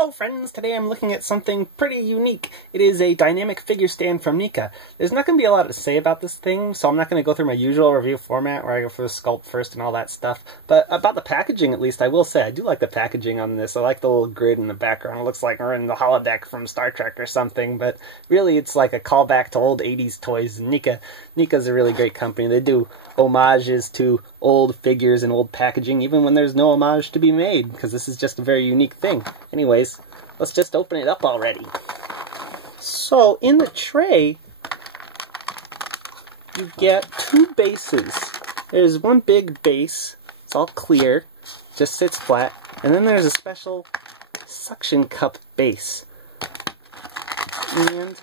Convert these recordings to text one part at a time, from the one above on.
Hello friends, today I'm looking at something pretty unique. It is a dynamic figure stand from Neca. There's not going to be a lot to say about this thing, so I'm not going to go through my usual review format where I go for the sculpt first and all that stuff. But about the packaging at least, I will say I do like the packaging on this. I like the little grid in the background. It looks like we're in the holodeck from Star Trek or something, but really it's like a callback to old 80s toys. Neca's a really great company. They do homages to old figures and old packaging, even when there's no homage to be made, because this is just a very unique thing. Anyways, let's just open it up already. So, in the tray, you get two bases. There's one big base, it's all clear, just sits flat, and then there's a special suction cup base. And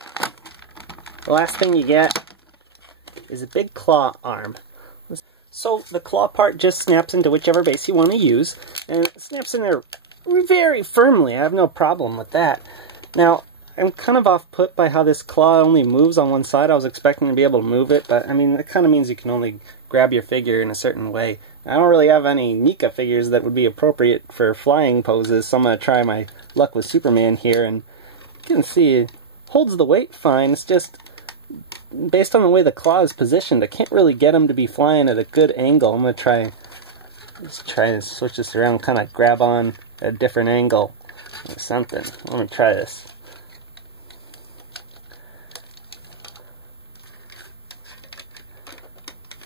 the last thing you get is a big claw arm. So the claw part just snaps into whichever base you want to use, and it snaps in there very firmly. I have no problem with that. Now, I'm kind of off-put by how this claw only moves on one side. I was expecting to be able to move it, but I mean, it kind of means you can only grab your figure in a certain way. I don't really have any Neca figures that would be appropriate for flying poses, so I'm going to try my luck with Superman here, and you can see it holds the weight fine. It's just based on the way the claw is positioned, I can't really get him to be flying at a good angle. I'm going to try to switch this around, kind of grab on at a different angle or something. Let me try this.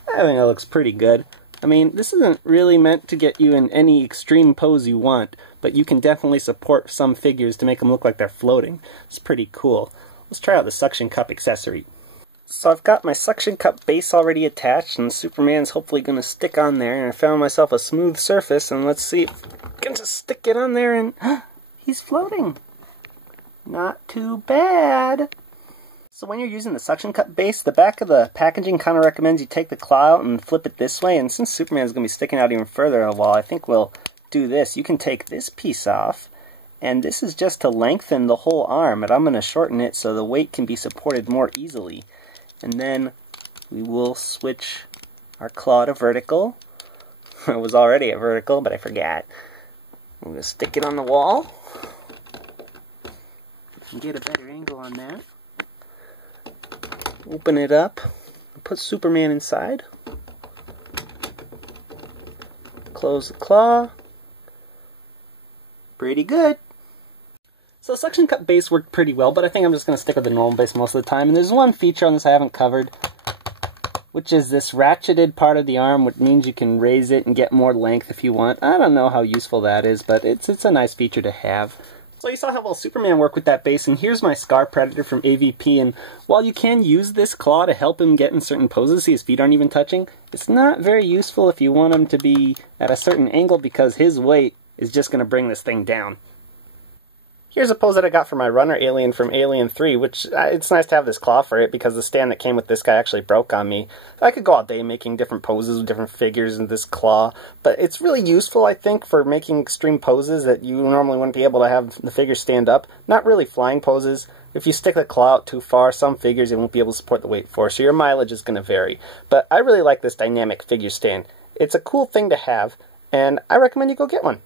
I think it looks pretty good. I mean, this isn't really meant to get you in any extreme pose you want, but you can definitely support some figures to make them look like they're floating. It's pretty cool. Let's try out the suction cup accessory. So I've got my suction cup base already attached, and Superman's hopefully going to stick on there, and I found myself a smooth surface, and let's see if I can just stick it on there, and he's floating. Not too bad. So when you're using the suction cup base, the back of the packaging kind of recommends you take the claw out and flip it this way, and since Superman's going to be sticking out even further in a while, I think we'll do this. You can take this piece off, and this is just to lengthen the whole arm, and I'm going to shorten it so the weight can be supported more easily. And then we will switch our claw to vertical. It was already at vertical, but I forgot. I'm going to stick it on the wall and get a better angle on that. Open it up, put Superman inside. Close the claw. Pretty good. So the suction cup base worked pretty well, but I think I'm just going to stick with the normal base most of the time. And there's one feature on this I haven't covered, which is this ratcheted part of the arm, which means you can raise it and get more length if you want. I don't know how useful that is, but it's a nice feature to have. So you saw how well Superman worked with that base, and here's my Scar Predator from AVP, and while you can use this claw to help him get in certain poses, see his feet aren't even touching, it's not very useful if you want him to be at a certain angle because his weight is just going to bring this thing down. Here's a pose that I got for my runner alien from Alien 3, which it's nice to have this claw for it because the stand that came with this guy actually broke on me. I could go all day making different poses with different figures in this claw, but it's really useful, I think, for making extreme poses that you normally wouldn't be able to have the figure stand up. Not really flying poses. If you stick the claw out too far, some figures you won't be able to support the weight for, so your mileage is going to vary. But I really like this dynamic figure stand. It's a cool thing to have, and I recommend you go get one.